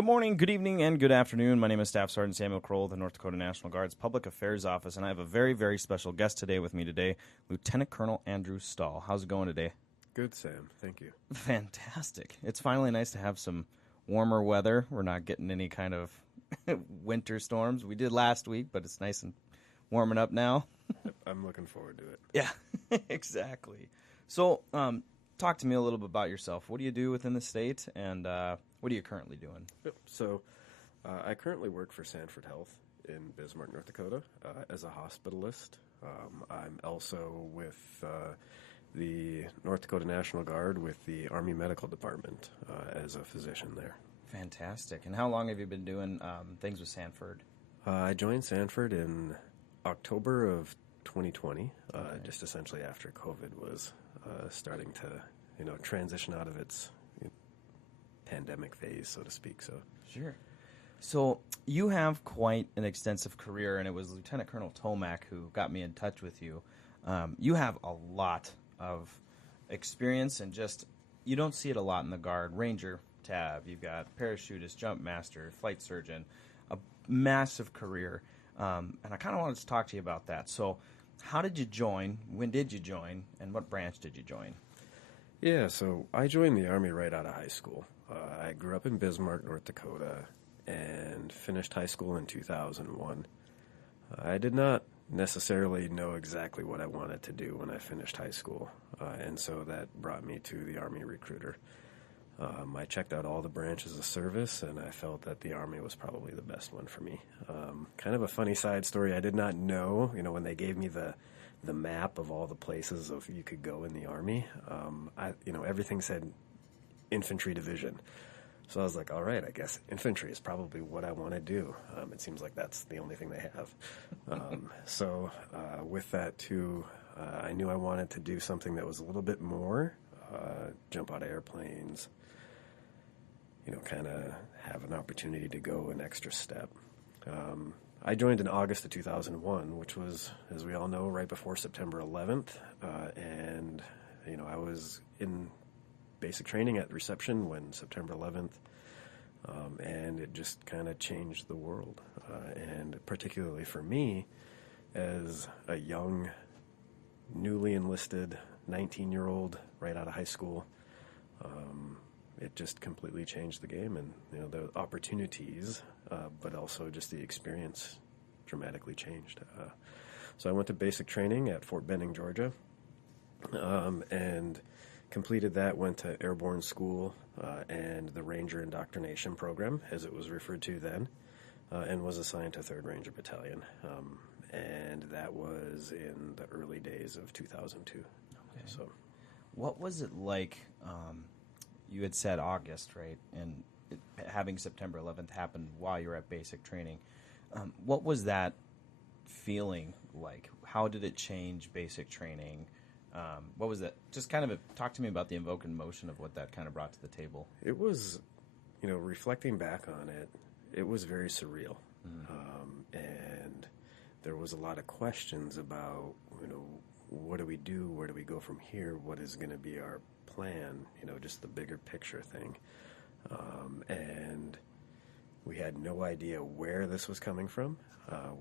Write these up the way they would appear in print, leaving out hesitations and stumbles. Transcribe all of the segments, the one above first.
Good morning, good evening, and good afternoon. My name is Staff Sergeant Samuel Kroll of the North Dakota National Guard's Public Affairs Office, and I have a very, very special guest today with me today, Lieutenant Colonel Andrew Stahl. How's it going today? Good, Sam. Thank you. Fantastic. It's finally nice to have some warmer weather. We're not getting any kind of winter storms. We did last week, but it's nice and warming up now. I'm looking forward to it. Yeah, exactly. So, talk to me a little bit about yourself. What do you do within the state, and what are you currently doing? So, I currently work for Sanford Health in Bismarck, North Dakota, as a hospitalist. I'm also with the North Dakota National Guard with the Army Medical Department as a physician there. Fantastic. And how long have you been doing things with Sanford? I joined Sanford in October of 2020, just essentially after COVID was starting to, transition out of its pandemic phase, so to speak. Sure. So you have quite an extensive career, and it was Lieutenant Colonel Tomac who got me in touch with you. You have a lot of experience, and just you don't see it a lot in the Guard. Ranger tab, you've got parachutist, jump master, flight surgeon, a massive career. And I kind of wanted to talk to you about that. So how did you join? When did you join? And what branch did you join? Yeah, so I joined the Army right out of high school. I grew up in Bismarck, North Dakota, and finished high school in 2001. I did not necessarily know exactly what I wanted to do when I finished high school, and so that brought me to the Army recruiter. I checked out all the branches of service, and I felt that the Army was probably the best one for me. Kind of a funny side story, I did not know, when they gave me the map of all the places of you could go in the Army, everything said infantry division. So I was like, all right, I guess infantry is probably what I want to do. It seems like that's the only thing they have. So with that, too, I knew I wanted to do something that was a little bit more, jump out of airplanes, kind of have an opportunity to go an extra step. I joined in August of 2001, which was, as we all know, right before September 11th. And, I was in basic training at reception when September 11th, and it just kind of changed the world. And particularly for me, as a young, newly enlisted 19-year-old right out of high school, it just completely changed the game, and the opportunities, but also just the experience dramatically changed. So I went to basic training at Fort Benning, Georgia, and completed that, went to Airborne School and the Ranger Indoctrination Program, as it was referred to then, and was assigned to 3rd Ranger Battalion. And that was in the early days of 2002. Okay. So, what was it like? You had said August, right? And having September 11th happen while you were at basic training. What was that feeling like? How did it change basic training? What was that? Just kind of talk to me about the invoking motion of what that kind of brought to the table. it was, reflecting back on it, it was very surreal. And there was a lot of questions about, what do we do? Where do we go from here? What is going to be our plan? Just the bigger picture thing. And we had no idea where this was coming from.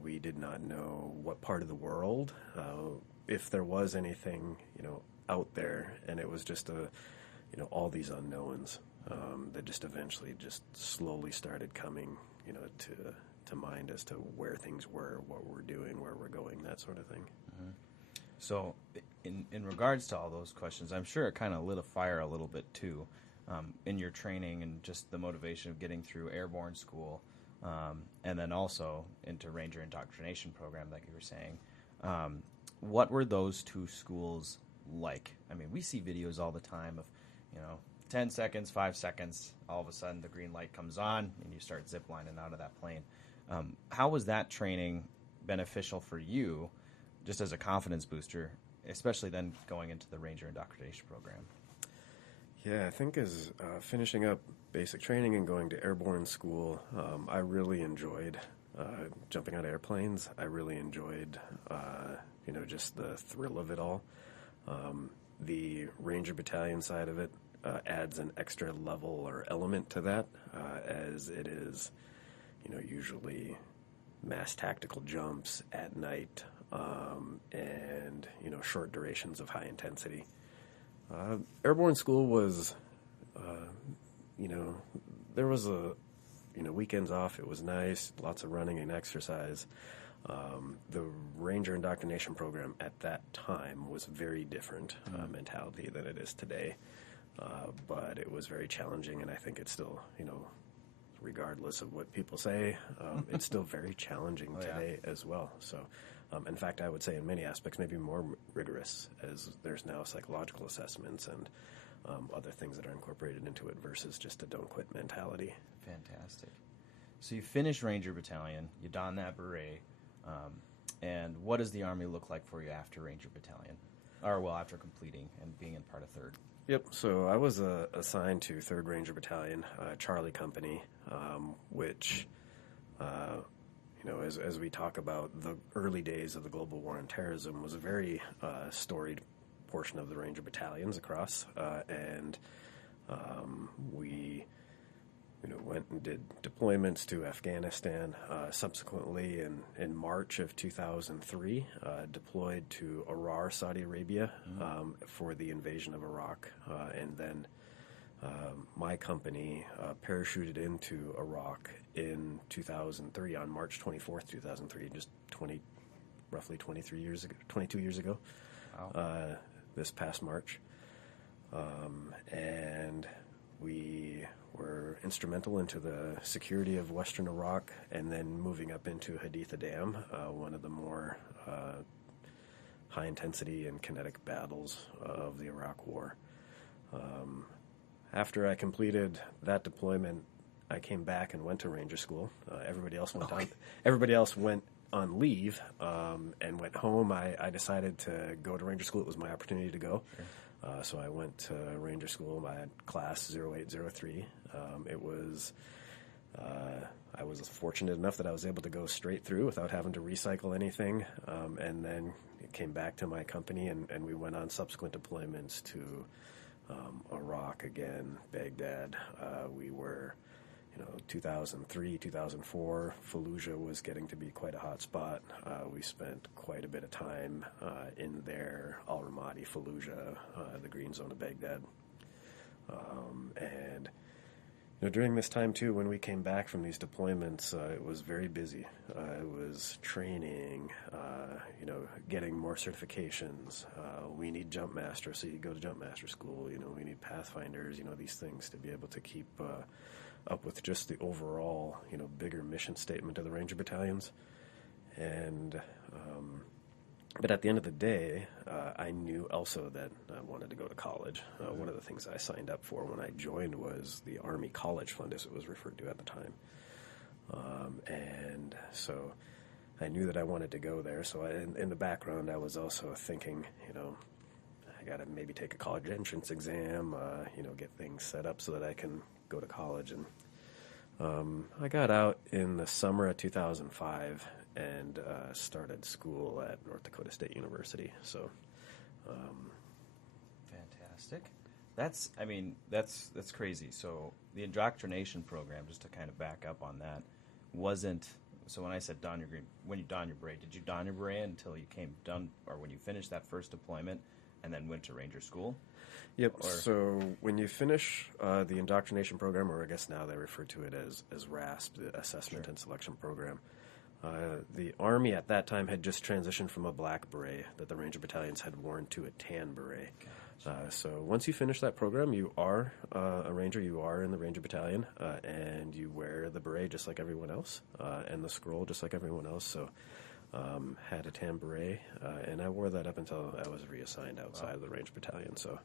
We did not know what part of the world, if there was anything, out there. And it was just all these unknowns that just eventually just slowly started coming, to mind as to where things were, what we're doing, where we're going, that sort of thing. Mm-hmm. So in regards to all those questions, I'm sure it kind of lit a fire a little bit too, in your training and just the motivation of getting through Airborne School, and then also into Ranger Indoctrination Program, like you were saying. What were those two schools like? I mean, we see videos all the time of, 10 seconds, 5 seconds, all of a sudden the green light comes on and you start ziplining out of that plane. How was that training beneficial for you, just as a confidence booster, especially then going into the Ranger Indoctrination Program? Yeah, I think as finishing up basic training and going to Airborne School, I really enjoyed jumping out of airplanes. I really enjoyed, just the thrill of it all. The Ranger Battalion side of it adds an extra level or element to that. as it is, usually mass tactical jumps at night, and, short durations of high intensity. Airborne School was, there was weekends off. It was nice, lots of running and exercise. The Ranger indoctrination program at that time was very different mentality than it is today. But it was very challenging, and I think it's still, regardless of what people say, it's still very challenging today as well. So, in fact, I would say in many aspects maybe more rigorous, as there's now psychological assessments and other things that are incorporated into it versus just a don't quit mentality. Fantastic. So you finish Ranger Battalion, you don that beret, and what does the Army look like for you after Ranger Battalion? Or, well, after completing and being in part of 3rd? Yep, so I was assigned to 3rd Ranger Battalion, Charlie Company, which, as we talk about the early days of the global war on terrorism, was a very storied portion of the Ranger Battalions across, and we went and did deployments to Afghanistan. Subsequently, in March of 2003, deployed to Arar, Saudi Arabia, for the invasion of Iraq. And then my company parachuted into Iraq in 2003, on March 24th, 2003, just roughly 22 years ago, this past March. And we were instrumental into the security of western Iraq, and then moving up into Haditha Dam, one of the more high-intensity and kinetic battles of the Iraq War. After I completed that deployment, I came back and went to Ranger School. Everybody else went on. Everybody else went on leave and went home. I decided to go to Ranger School. It was my opportunity to go. Sure. So I went to Ranger School. I had class 0803. I was fortunate enough that I was able to go straight through without having to recycle anything, and then came back to my company, and we went on subsequent deployments to Iraq again, Baghdad. We were, 2003, 2004, Fallujah was getting to be quite a hot spot. We spent quite a bit of time in there, Al-Ramadi, Fallujah, the green zone of Baghdad. And during this time, too, when we came back from these deployments, it was very busy. It was training, getting more certifications. We need Jump Master, so you go to Jump Master school. We need Pathfinders, these things to be able to keep up with just the overall, bigger mission statement of the Ranger Battalions. And but at the end of the day, I knew also that I wanted to go to college. One of the things I signed up for when I joined was the Army College Fund, as it was referred to at the time. And so I knew that I wanted to go there. So in the background, I was also thinking, I got to maybe take a college entrance exam, get things set up so that I can go to college. And I got out in the summer of 2005 and started school at North Dakota State University. So, fantastic. That's crazy. So the indoctrination program, just to kind of back up on that, wasn't. So when I said when you don your beret, did you don your beret until you came done, or when you finished that first deployment and then went to Ranger School? Yep. So when you finish the indoctrination program, or I guess now they refer to it as RASP, the Assessment and Selection Program, the Army at that time had just transitioned from a black beret that the Ranger battalions had worn to a tan beret. Gotcha. So once you finish that program, you are a Ranger, you are in the Ranger battalion, and you wear the beret just like everyone else, and the scroll just like everyone else. So had a tan beret, and I wore that up until I was reassigned outside of the Ranger battalion. So.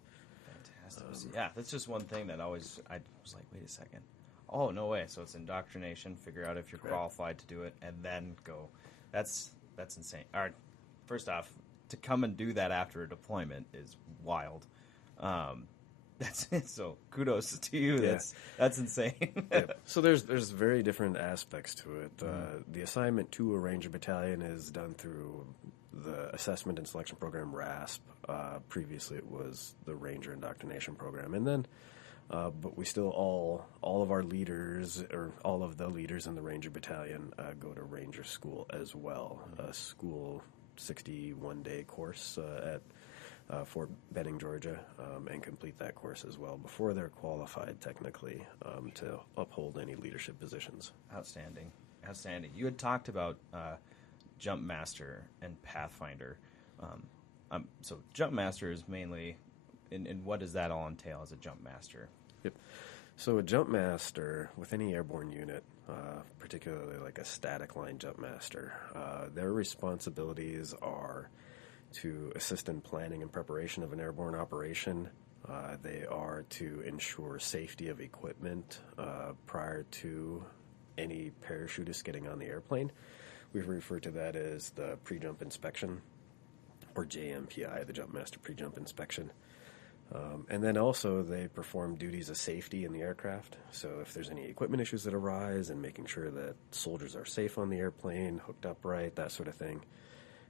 Yeah, that's just one thing that I was like, wait a second. Oh, no way. So it's indoctrination, figure out if you're qualified to do it, and then go. That's insane. All right, first off, to come and do that after a deployment is wild. That's it. So kudos to you. Yeah. That's insane. Yep. So there's very different aspects to it. The assignment to a Ranger battalion is done through the Assessment and Selection Program, RASP. Previously it was the Ranger Indoctrination Program. And then But we still all of our leaders, or all of the leaders in the Ranger Battalion, go to Ranger School as well. A school 61-day course at Fort Benning, Georgia, and complete that course as well before they're qualified technically to uphold any leadership positions. Outstanding. You had talked about Jump Master and Pathfinder. So Jump Master is mainly, and what does that all entail as a Jump Master? Yep. So a Jump Master with any airborne unit, particularly like a static line Jump Master, their responsibilities are to assist in planning and preparation of an airborne operation. They are to ensure safety of equipment prior to any parachutist getting on the airplane. We refer to that as the pre-jump inspection, or JMPI, the Jump Master pre-jump inspection. And then also they perform duties of safety in the aircraft. So if there's any equipment issues that arise, and making sure that soldiers are safe on the airplane, hooked up right, that sort of thing.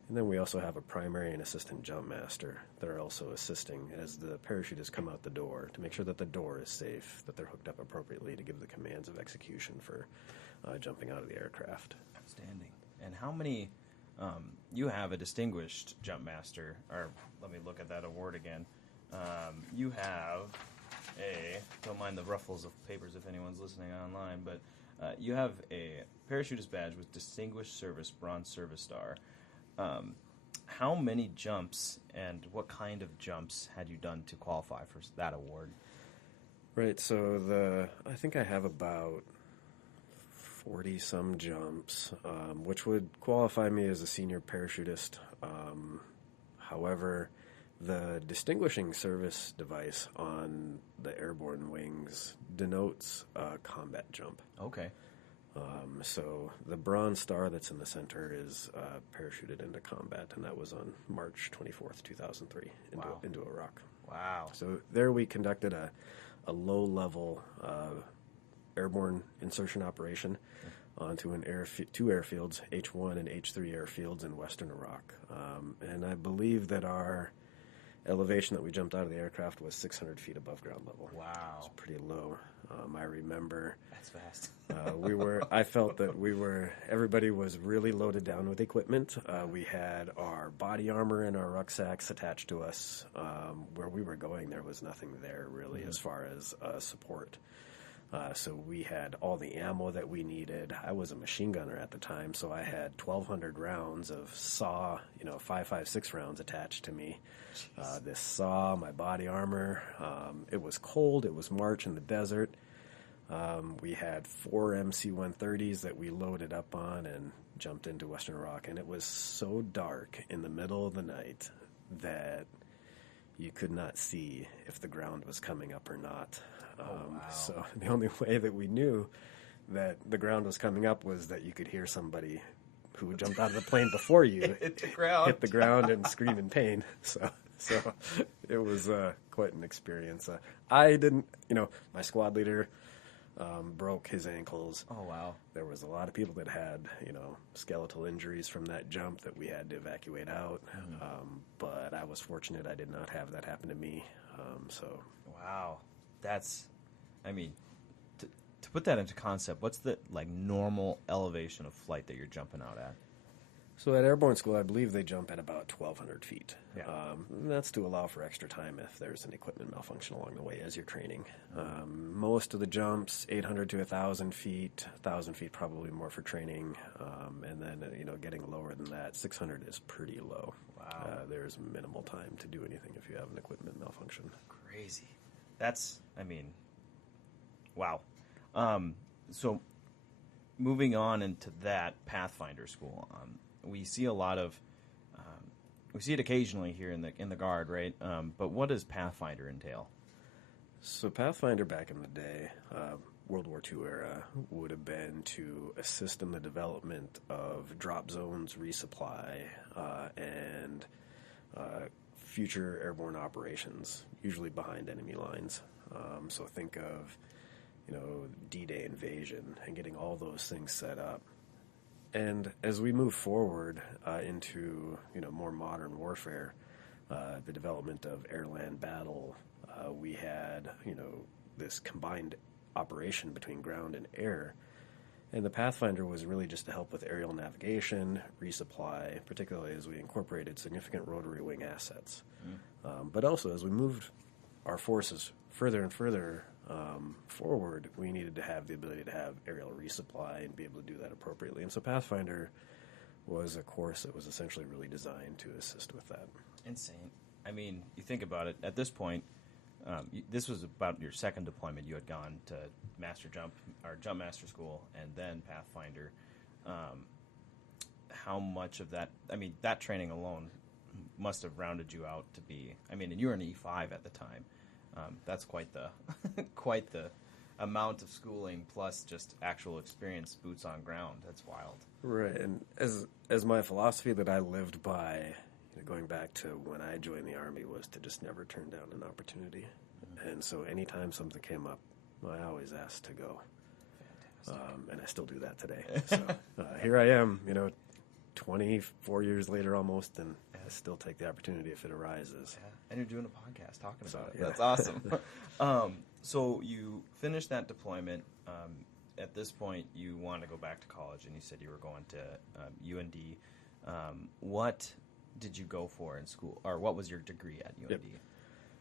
And then we also have a primary and assistant Jump Master that are also assisting as the parachutists come out the door to make sure that the door is safe, that they're hooked up appropriately to give the commands of execution for jumping out of the aircraft. Outstanding. And how many, you have a distinguished Jump Master, or let me look at that award again. You have don't mind the ruffles of papers if anyone's listening online, but you have a parachutist badge with Distinguished Service Bronze Service Star. How many jumps and what kind of jumps had you done to qualify for that award? Right, so I think I have about 40-some jumps, which would qualify me as a senior parachutist. However, the distinguishing service device on the airborne wings denotes a combat jump. Okay. So the bronze star that's in the center is parachuted into combat, and that was on March 24th, 2003, into Iraq. Wow. So there we conducted a low-level airborne insertion operation onto two airfields, H1 and H3 airfields in western Iraq. And I believe that our elevation that we jumped out of the aircraft was 600 feet above ground level. Wow. It's pretty low. I remember... That's fast. I felt that everybody was really loaded down with equipment. We had our body armor and our rucksacks attached to us. Where we were going, there was nothing there really as far as support. So we had all the ammo that we needed. I was a machine gunner at the time, so I had 1,200 rounds of SAW, 5.56 rounds attached to me. This SAW, my body armor. It was cold. It was March in the desert. We had 4 MC-130s that we loaded up on and jumped into western Iraq, and it was so dark in the middle of the night that you could not see if the ground was coming up or not. Wow. So the only way that we knew that the ground was coming up was that you could hear somebody who jumped out of the plane before you hit the ground and scream in pain. So it was quite an experience. I didn't, my squad leader broke his ankles. Oh, wow. There was a lot of people that had, skeletal injuries from that jump that we had to evacuate out. But I was fortunate I did not have that happen to me. Wow. That's, to put that into concept, what's the normal elevation of flight that you're jumping out at? So at Airborne School, I believe they jump at about 1,200 feet. Yeah. That's to allow for extra time if there's an equipment malfunction along the way as you're training. Most of the jumps, 800 to 1,000 feet. 1,000 feet probably more for training. And then, getting lower than that, 600 is pretty low. Wow. There's minimal time to do anything if you have an equipment malfunction. Crazy. That's, wow. So moving on into that Pathfinder school, we see a lot of, we see it occasionally here in the Guard, right? But what does Pathfinder entail? So Pathfinder back in the day, World War II era, would have been to assist in the development of drop zones, resupply, and future airborne operations, usually behind enemy lines. So think of, D-Day invasion and getting all those things set up. And as we move forward into, more modern warfare, the development of air-land battle, we had, this combined operation between ground and air. And the Pathfinder was really just to help with aerial navigation, resupply, particularly as we incorporated significant rotary wing assets. But also, as we moved our forces further and further forward, we needed to have the ability to have aerial resupply and be able to do that appropriately. And so Pathfinder was a course that was essentially really designed to assist with that. Insane. I mean, you think about it, at this point, this was about your second deployment. You had gone to Jump Master School, and then Pathfinder. How much of that? I mean, that training alone must have rounded you out to be. I mean, and you were an E5 at the time. That's quite the quite the amount of schooling plus just actual experience, boots on ground. That's wild. Right, and as my philosophy that I lived by, going back to when I joined the Army, was to just never turn down an opportunity. And so anytime something came up, I always asked to go. And I still do that today. So here I am, 24 years later almost, and I still take the opportunity if it arises. Yeah. And you're doing a podcast talking about it. Yeah. That's awesome. So you finished that deployment. At this point, you want to go back to college, and you said you were going to UND. What did you go for in school, or what was your degree at UND? Yep.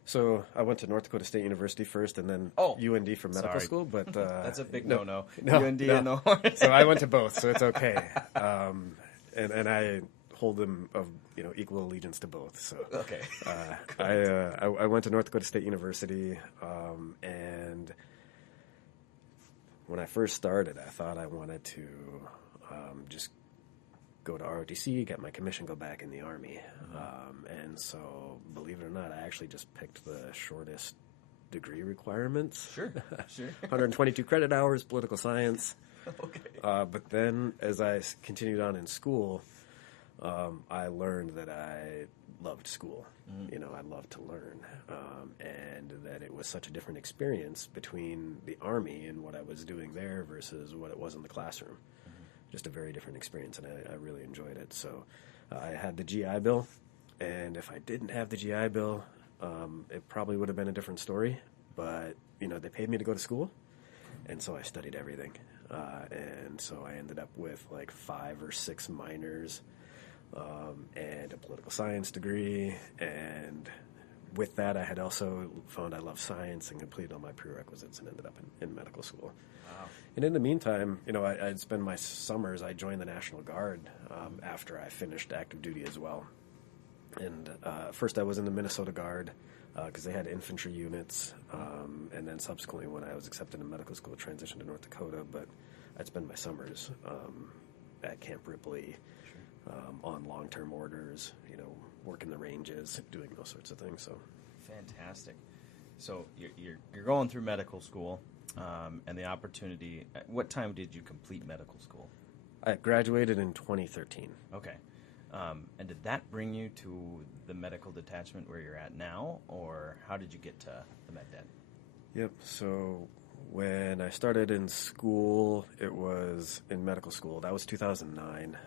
So I went to North Dakota State University first, and then UND for medical school. But that's a big no-no. No, UND no. and no. So I went to both, so it's okay. And I hold them of equal allegiance to both. So okay. I went to North Dakota State University, and when I first started, I thought I wanted to just go to ROTC, get my commission, go back in the Army. And so, believe it or not, I actually just picked the shortest degree requirements. Sure. 122 credit hours, political science. Okay. But then, as I continued on in school, I learned that I loved school. I loved to learn. And that it was such a different experience between the Army and what I was doing there versus what it was in the classroom. Just a very different experience, and I really enjoyed it. So I had the GI Bill, and if I didn't have the GI Bill, it probably would have been a different story. But, they paid me to go to school, and so I studied everything. And so I ended up with like 5 or 6 minors and a political science degree. And with that, I had also found I loved science and completed all my prerequisites and ended up in medical school. Wow. And in the meantime, I'd spend my summers. I joined the National Guard after I finished active duty as well. And first I was in the Minnesota Guard because they had infantry units. And then subsequently, when I was accepted in medical school, transitioned to North Dakota. But I'd spend my summers at Camp Ripley on long-term orders, working the ranges, doing those sorts of things. So fantastic. So you're going through medical school. And the opportunity, at what time did you complete medical school? I graduated in 2013. Okay. And did that bring you to the medical detachment where you're at now, or how did you get to the med det? Yep. So when I started in school, it was in medical school. That was 2009.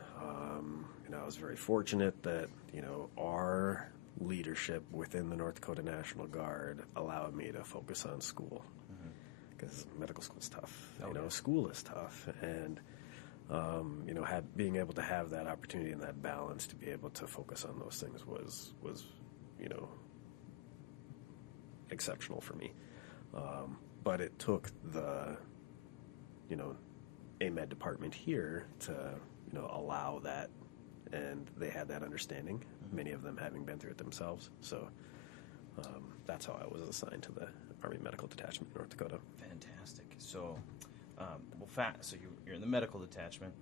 I was very fortunate that, our leadership within the North Dakota National Guard allowed me to focus on school. Because medical school's tough. School is tough, and being able to have that opportunity and that balance to be able to focus on those things was exceptional for me. But it took the AMED department here to allow that, and they had that understanding. Many of them having been through it themselves, so that's how I was assigned to the Army Medical Detachment in North Dakota. Fantastic. So, so you're in the medical detachment.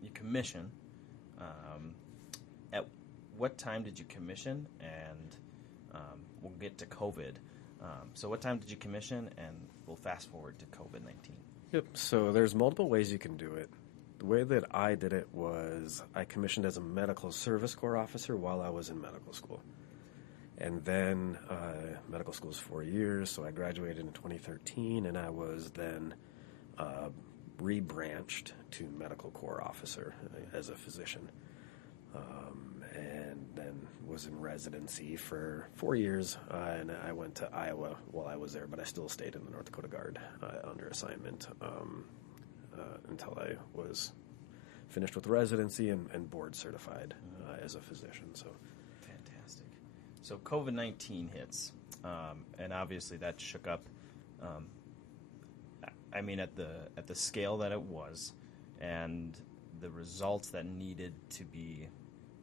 You commission. At what time did you commission? And we'll get to COVID. So what time did you commission? And we'll fast forward to COVID-19. Yep. So there's multiple ways you can do it. The way that I did it was I commissioned as a medical service corps officer while I was in medical school. And then medical school is 4 years, so I graduated in 2013, and I was then rebranched to medical corps officer as a physician. And then was in residency for 4 years, and I went to Iowa while I was there, but I still stayed in the North Dakota Guard under assignment until I was finished with residency and board certified as a physician. So, fantastic. So COVID-19 hits, and obviously that shook up. I mean, at the scale that it was, and the results that needed to be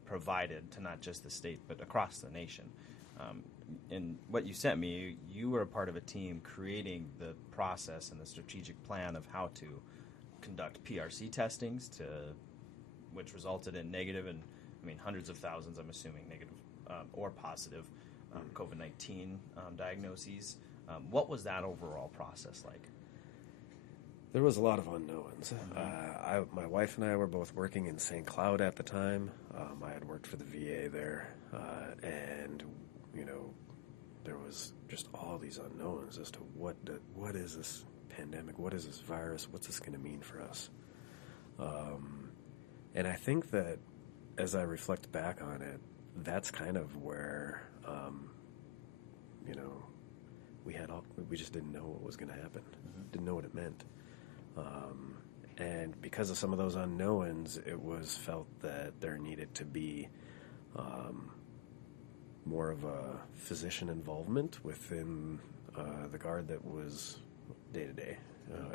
provided to not just the state but across the nation. And what you sent me, you were a part of a team creating the process and the strategic plan of how to conduct PRC testings, which resulted in negative and, I mean, hundreds of thousands, I'm assuming, negative or positive COVID-19 diagnoses. What was that overall process like? There was a lot of unknowns. My wife and I were both working in St. Cloud at the time. I had worked for the VA there, and there was just all these unknowns as to what is this pandemic, what is this virus, what's this going to mean for us. And I think that as I reflect back on it, that's kind of where we just didn't know what was going to happen, didn't know what it meant. And because of some of those unknowns, it was felt that there needed to be more of a physician involvement within the Guard that was day to day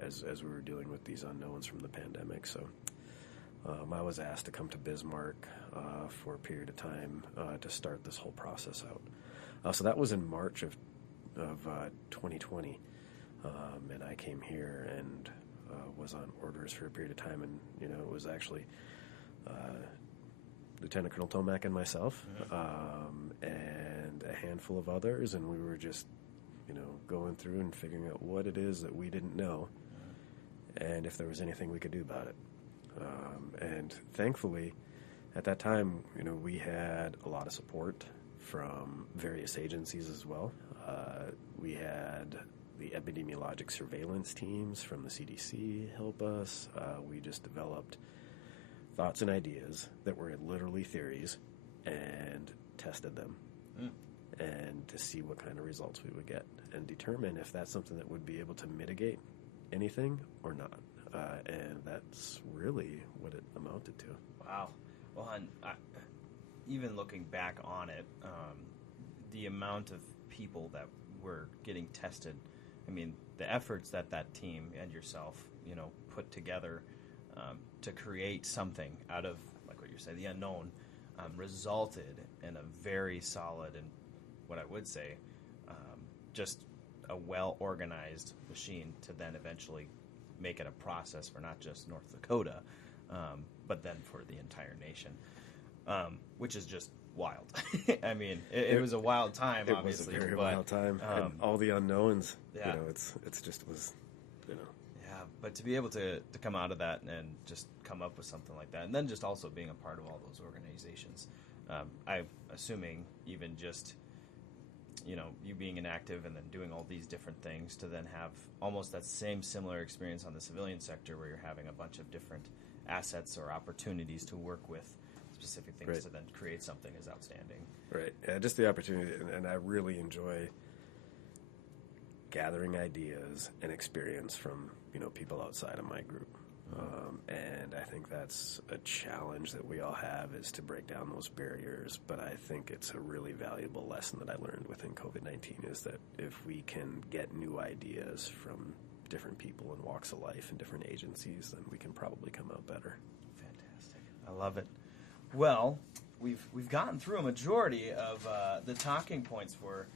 as we were dealing with these unknowns from the pandemic. So I was asked to come to Bismarck for a period of time to start this whole process out. So that was in March of 2020, and I came here and was on orders for a period of time, and it was actually Lieutenant Colonel Tomac and myself, and a handful of others, and we were just going through and figuring out what it is that we didn't know, and if there was anything we could do about it. And thankfully, at that time, we had a lot of support from various agencies as well. We had the epidemiologic surveillance teams from the CDC help us. We just developed thoughts and ideas that were literally theories and tested them and to see what kind of results we would get and determine if that's something that would be able to mitigate anything or not. And that's really what it amounted to. Wow. Well, and even looking back on it, the amount of people that were getting tested, I mean, the efforts that team and yourself, put together to create something out of, like what you say, the unknown, resulted in a very solid and what I would say, just a well-organized machine to then eventually make it a process for not just North Dakota, but then for the entire nation, which is just wild. I mean, it was a wild time, obviously. It was a very wild time. And all the unknowns, yeah. It's just was. Yeah, but to be able to come out of that and just come up with something like that, and then just also being a part of all those organizations, I'm assuming even just, you being inactive and then doing all these different things to then have almost that same similar experience on the civilian sector where you're having a bunch of different assets or opportunities to work with specific things to then create something is outstanding. Right. Yeah, just the opportunity, and I really enjoy gathering ideas and experience from people outside of my group. And I think that's a challenge that we all have, is to break down those barriers. But I think it's a really valuable lesson that I learned within COVID-19 is that if we can get new ideas from different people and walks of life and different agencies, then we can probably come out better. Fantastic. I love it. Well, we've gotten through a majority of the talking points for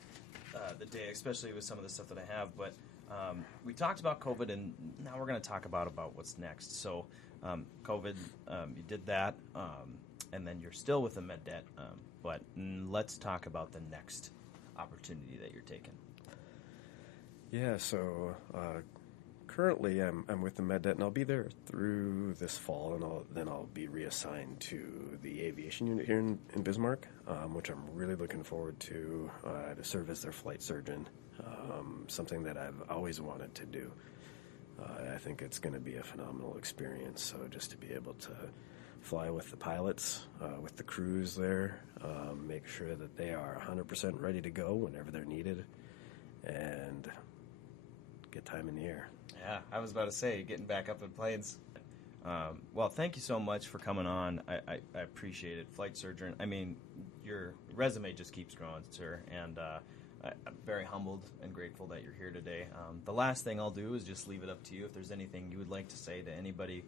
the day, especially with some of the stuff that I have. But we talked about COVID, and now we're going to talk about what's next. So COVID, you did that, and then you're still with the med debt. But let's talk about the next opportunity that you're taking. Yeah, so currently I'm with the med debt, and I'll be there through this fall, and then I'll be reassigned to the aviation unit here in Bismarck, which I'm really looking forward to serve as their flight surgeon, something that I've always wanted to do. I think it's going to be a phenomenal experience, so just to be able to fly with the pilots, with the crews there, make sure that they are 100% ready to go whenever they're needed, and get time in the air. Yeah, I was about to say, getting back up in planes. Well, thank you so much for coming on. I appreciate it. Flight surgeon, I mean, your resume just keeps growing, sir, and I'm very humbled and grateful that you're here today. The last thing I'll do is just leave it up to you. If there's anything you would like to say to anybody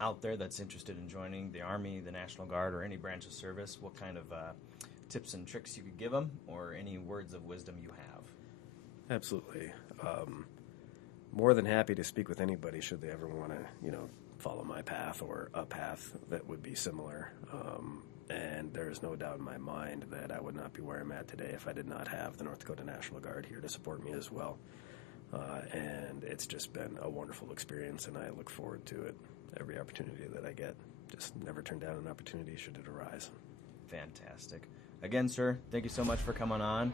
out there that's interested in joining the Army, the National Guard, or any branch of service, what kind of tips and tricks you could give them, or any words of wisdom you have. Absolutely. More than happy to speak with anybody should they ever want to, follow my path or a path that would be similar. And there is no doubt in my mind that I would not be where I'm at today if I did not have the North Dakota National Guard here to support me as well. And it's just been a wonderful experience, and I look forward to it every opportunity that I get. Just never turn down an opportunity should it arise. Fantastic. Again, sir, thank you so much for coming on.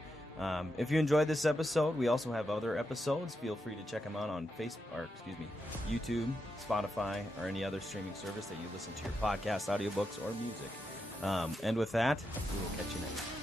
If you enjoyed this episode, we also have other episodes. Feel free to check them out on YouTube, Spotify, or any other streaming service that you listen to your podcasts, audiobooks, or music. And with that, we will catch you next time.